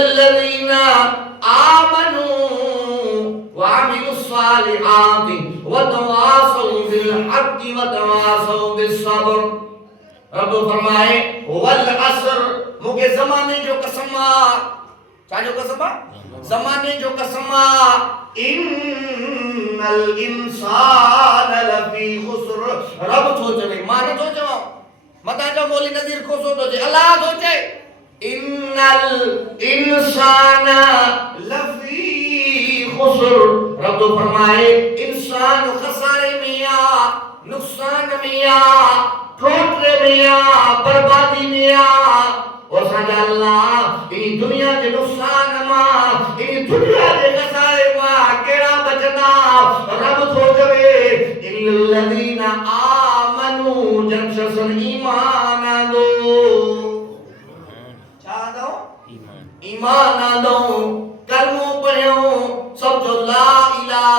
الذین آمنوا وعملوا الصالحات وتواصوا بالحق وتواصوا بالصبر. رب فرمائے والعصر مجھے زمانے جو قسم چاہ جو قسم زمانے جو قسم ان الانسان لفی خسر. رب سوچے مانے سوچو متا جو بولی نظیر کو سوچو اللہ سوچے ان الانسان لفی خسر. رب فرمائے انسان خسارے میں نقصان میں ٹوٹے میں بربادی میں اور سجا اللہ ان دنیا کے نقصان ماں ان دنیا کے خسارے ماں کیڑا بچنا. رب سوچے ان الذین آمنوا جن شخصن ایمان دو چاہ دو ایمان دو کلمہ پڑھو سب جو لا الہ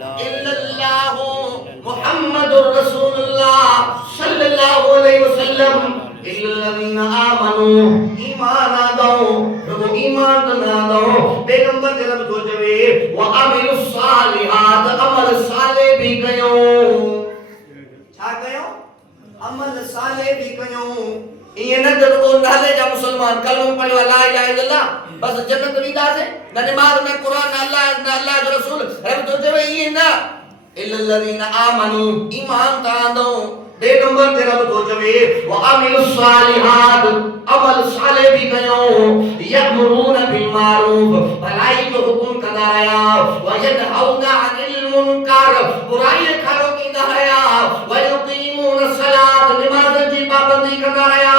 الا اللہ محمد رسول اللہ صلی اللہ علیہ وسلم. الذین آمنوا ایمان دو وہ ایمان نہ دو پیغمبر کے رب سوچے وعملوا الصالحات عمل صالح بھی کیو چھا کیو عمل صالح بھی کیو. یہ نہ تو نالے جا مسلمان کلمہ پڑھو لا الہ الا اللہ بس جنت ویدا سے نہ نماز نہ قرآن نہ اللہ جو رسول رب سوچے یہ نہ الا الذین آمنوا ایمان تاندو پیغمبر تیرا تو چوے وعملوا الصالحات عمل صالح بھی کیو یأمرون بالمعروف بھلائی کو حکم کرایا وینہون عن المنکر برائی کھارو کی دہایا ویقیمون الصلاۃ نماز کی پابندی کرایا.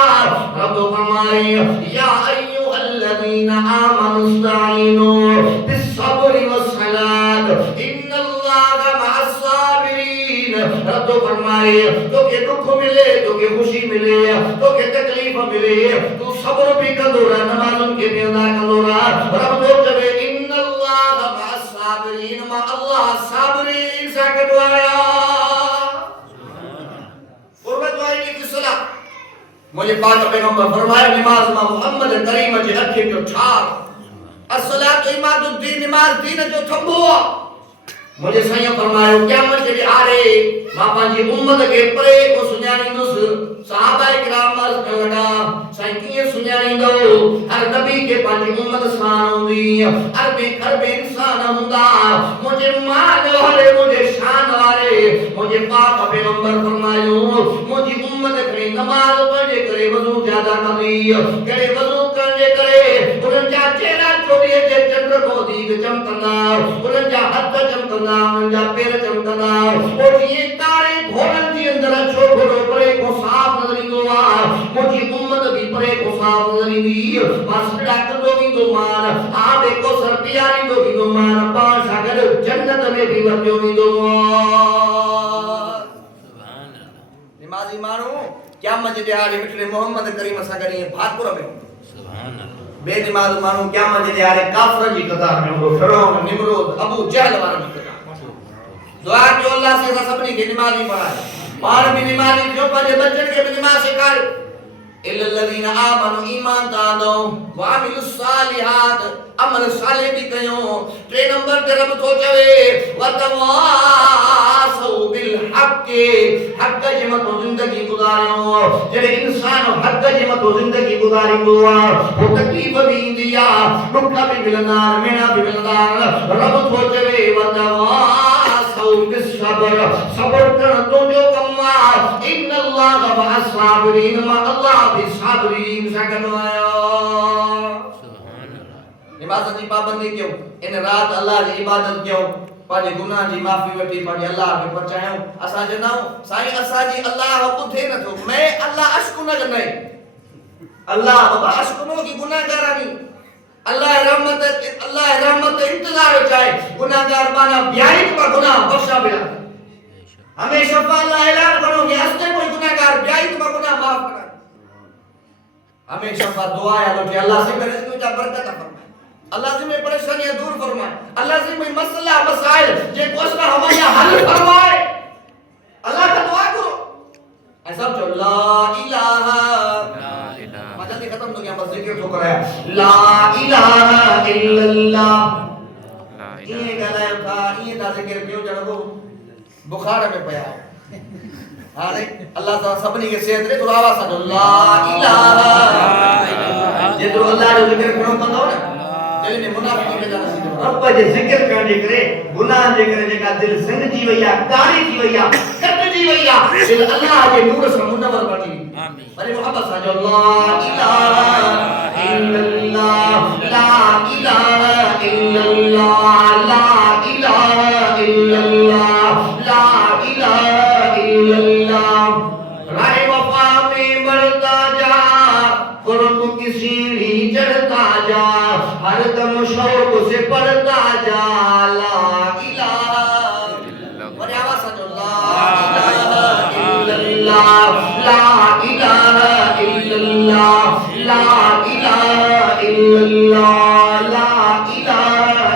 رب فرمائے یا ایھا الذین آمنوا استعینوا بالصبر والصلاۃ ان اللہ مع الصابرین. رب فرمائے تو کہ دکھ ملے تو کہ خوشی ملے تو کہ تکلیف ملے تو صبر بھی کندو رہا نمازن کے بھی ادا کندو رہا. رب تو جبے ان اللہ مع الصابرین مع اللہ صابرین ساکھ دعایا قربت وائی کی صلاح. مجھے پاک پیغمبر فرمائے نماز ما محمد کریم جی اکھے جو ٹھار الصلاۃ عماد الدین نماز دین جو تھمبو. مجھے سائیں فرمایا قیامت جڑی آ رہے ماں پانچی امت کے پرے کو سنیانی دوس صحابہ اکرام عرض کرنا سائیں کیے سنیانی دو ہر نبی کے پانچی امت سان ہوندی ہر بے گھر بے انسان ہوندا مجھے مان والے مجھے شان والے مجھے پاک پیغمبر فرمایو مجھے امت کرے نماز پڑھے کرے وضو زیادہ کری کرے وضو کرنے کرے انہاں جا چہرہ چھوڑیے جے چندر کو دیگ چمکنا انہاں جا ہتھ چمکنا انہاں جا پیر چمکنا اور یہ تارے گھوڑن جی اندر چھو گھوڑو پرے کو صاف نظر اندو مجھے امت بھی پرے کو صاف نظر اندی ماسر ڈاکٹر دو بھی دو مان آبے کو سر پیاری دو بھی دو مان پانچ اگر جنت میں بھی ورجو بھی دو مان. نمازی مانو کیا مجھے دیاری مٹھلے محمد کریم ساگری بھات پورا میں بے نماز مانو کیا مجھے دیاری کافر جی قطار میں ہوں فرعون نمرود ابو جہل والا بھی قطار دعا جو اللہ سے سبنی کے نمازی پڑھائے پار بھی نمازی جو پڑھے بچن کے بھی نماز سکھائے الا الذین آمنوا ایمان دانو وعملوا الصالحات عمل صالح بھی کیوں. ٹرے نمبر تے رب تو چوے وتواصوا بالحق حق جمت زندگی گزاریو جڑے انسان حق جمت زندگی گزاری دو وہ تکلیف بھی دیا دکھ بھی ملنا مینا بھی ملنا. رب تو چوے وتواصوا بالصبر صبر کر تو جو کما ان اللہ مع الصابرین مع اللہ بالصابرین سکھنوایا. نماز دی پابندی کیوں ان رات اللہ دی عبادت کیوں پاجے گناہ دی معافی وٹی پاجے اللہ کے پچایو اسا جناو سائیں اسا جی اللہ بدھے نہ تو میں اللہ اشک نہ نہیں اللہ بابا اشک نو کی گناہگار نہیں اللہ رحمت انتظار چاہے گناہگار بانا بیائی کا گناہ بخشا بلا ہمیں شفا اللہ اعلان کرو کہ ہستے کوئی گناہگار بیائی کا گناہ معاف کرا ہمیں شفا دعا ہے اللہ سے کرے تو جا برکت فرمائے اللہ سے میں پریشانیاں دور فرمائے اللہ سے میں مسئلہ مسائل جے کوسنا ہمارے حل فرمائے اللہ کا دعا کرو ایسا جو لا الہ مدد سجدے ختم تو کیا بس ذکر تو کرایا لا الہ الا اللہ یہ گانا تھا یہ دا ذکر کیوں جڑو بخار میں پیا ہارے اللہ تعالی سبنی کے صحت رے تو آواز سن لا الہ جے تو اللہ جو ذکر کرو بندو نا دل میں منافقی میں جانا سی رب جے ذکر کرنے کرے گناہ جے کرے جے کا دل سنگ جی ویا کاری جی ویا کٹ جی ویا دل اللہ کے نور سے منور بٹی آمین بھلے محبت سا جو لا الہ الا اللہ لا الہ الا اللہ لا الہ الا اللہ لا الہ الا اللہ رائے وفا میں بڑھتا جا قرب کی سیڑھی چڑھتا جا ہر دم شوق سے پڑھتا جا لا الہ بڑے آواز سجو لا الہ الا اللہ لا الہ الا اللہ لا الہ الا اللہ لا الہ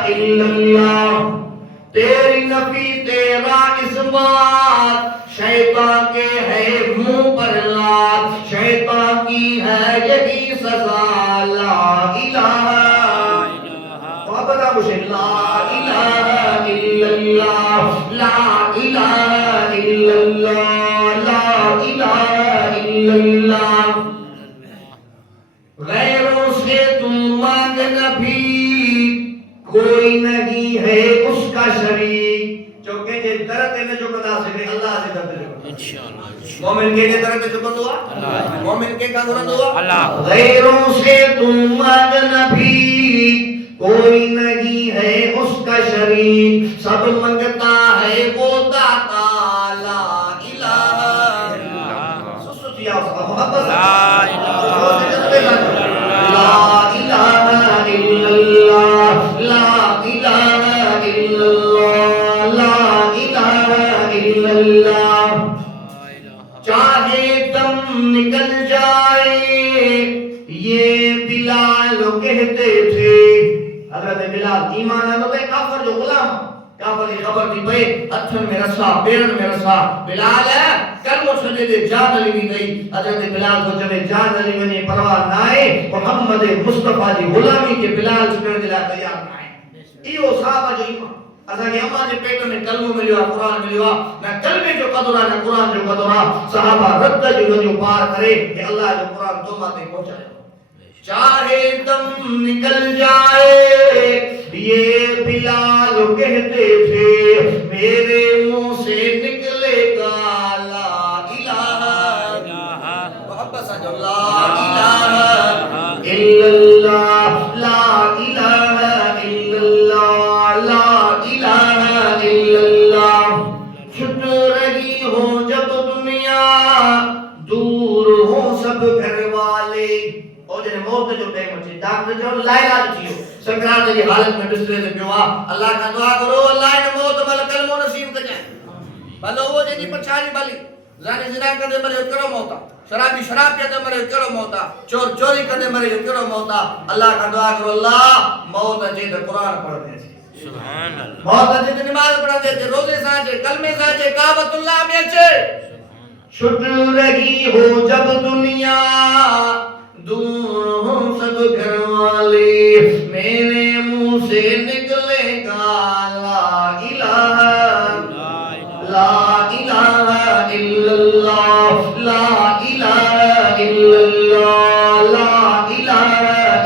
الا اللہ تیری نفی تیرا اثبات شیطان کے ہے منہ پر لات شیطان کی ہے یہی سزا لا الہ مجھے لا الہ الا اللہ لا الہ الا اللہ لا الہ الا اللہ غیروں سے تم مانگ نبی کوئی نہیں ہے اس کا شریک جو کہ جے درد میں جو بتا سکے اللہ سے درد لے انشاءاللہ مومن کے درد جو بند ہوا مومن کے کا درد ہوا اللہ غیروں سے تم مانگ نبی کوئی نہیں ہے اس کا شریک سب منگتا ہے وہ داتا لا الہ سسوتیا محبت لا الہ لا الہ الا اللہ لا الہ الا اللہ لا الہ الا اللہ چاہے دم نکل جائے یہ بلال کہتے تھے حضرت بلال ایمان ہے تو کافر جو غلام کافر کی خبر تھی پہ ہتھن میں رسا پیرن میں رسا بلال ہے کلمہ سجدے دے جان علی بھی گئی حضرت بلال کو جب جان علی میں پرواہ نہ آئے محمد مصطفیٰ دی غلامی کے بلال چھڑ دلا تیار نہ آئے ایو صحابہ جو ایمان اسا کہ اما دے پیٹ میں کلمہ ملیا قرآن ملیا نہ کلمے جو قدرہ نہ قرآن جو قدرہ صحابہ رد جو پار کرے کہ اللہ جو قرآن تو ماتے پہنچائے چاہے دم نکل جائے یہ بلال کہتے تھے میرے منہ سے نکلے گا لا الہ محبت سجو لا الہ الا اللہ لا الہ الا اللہ لا الہ الا اللہ چھٹ رہی ہو جب دنیا دور ہو سب گھر والے اور جنہیں موت جو ٹائم اچھی ڈاکٹر جو لا علاج تھیو سکرات کی حالت میں بسترے سے پیوا اللہ کا دعا کرو اللہ نے موت مل کلمہ نصیب کر جائے بھلو وہ جنی پچھانی بھلی زانی زنا کرنے مرے کرو موتا شرابی شراب پیتے مرے کرو موتا چور چوری کرنے مرے کرو موتا اللہ کا دعا کرو اللہ موت اچھی تو قرآن پڑھ دے سبحان اللہ موت اچھی تو نماز پڑھ دے روزے سانچے کلمے سانچے کعبۃ اللہ میں اچھے چھٹ رہی ہو جب دنیا دور سب گھر والے میرے منہ سے نکلے گا لا الہ لا الہ الا اللہ لا الہ الا اللہ لا الہ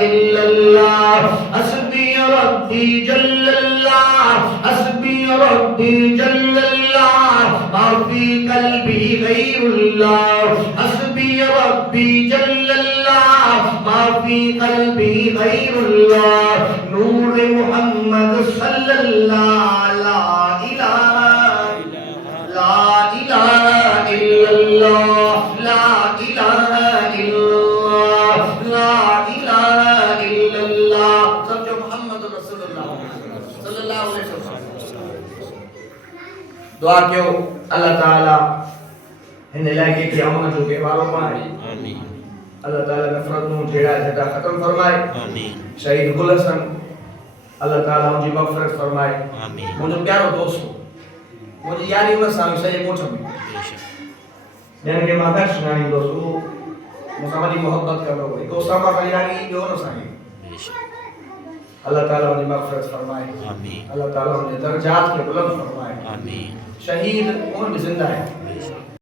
الا اللہ حسبی ربی جل اللہ حسبی ربی جل اللہ ما فی قلبی غیر اللہ حسبی ربی جل اللہ ما فی قلبی غیر اللہ نور محمد صلی اللہ لا الہ لا الہ الا اللہ لا الہ الا اللہ لا الہ الا اللہ سب جو محمد رسول اللہ صلی اللہ علیہ وسلم دعا کیوں اللہ تعالی ہن علاقے کی امن جو کے والوں پائے آمین اللہ تعالی نفرت نو جھیڑا جھٹا ختم فرمائے آمین شہید گل حسن اللہ تعالی ان کی مغفرت فرمائے آمین مجھے پیارو دوستو مجھے یاری میں سامنے سے یہ پوچھا میں جن کے مادر سنانی دوستو مسامحی محبت کرو ایک اسامہ غلیانی جو نہ سائیں بے شک اللہ تعالیٰ انہیں مغفرت فرمائے آمین اللہ تعالیٰ انہیں درجات کے بلند فرمائے آمین شہید عمر بھی زندہ ہے بے شک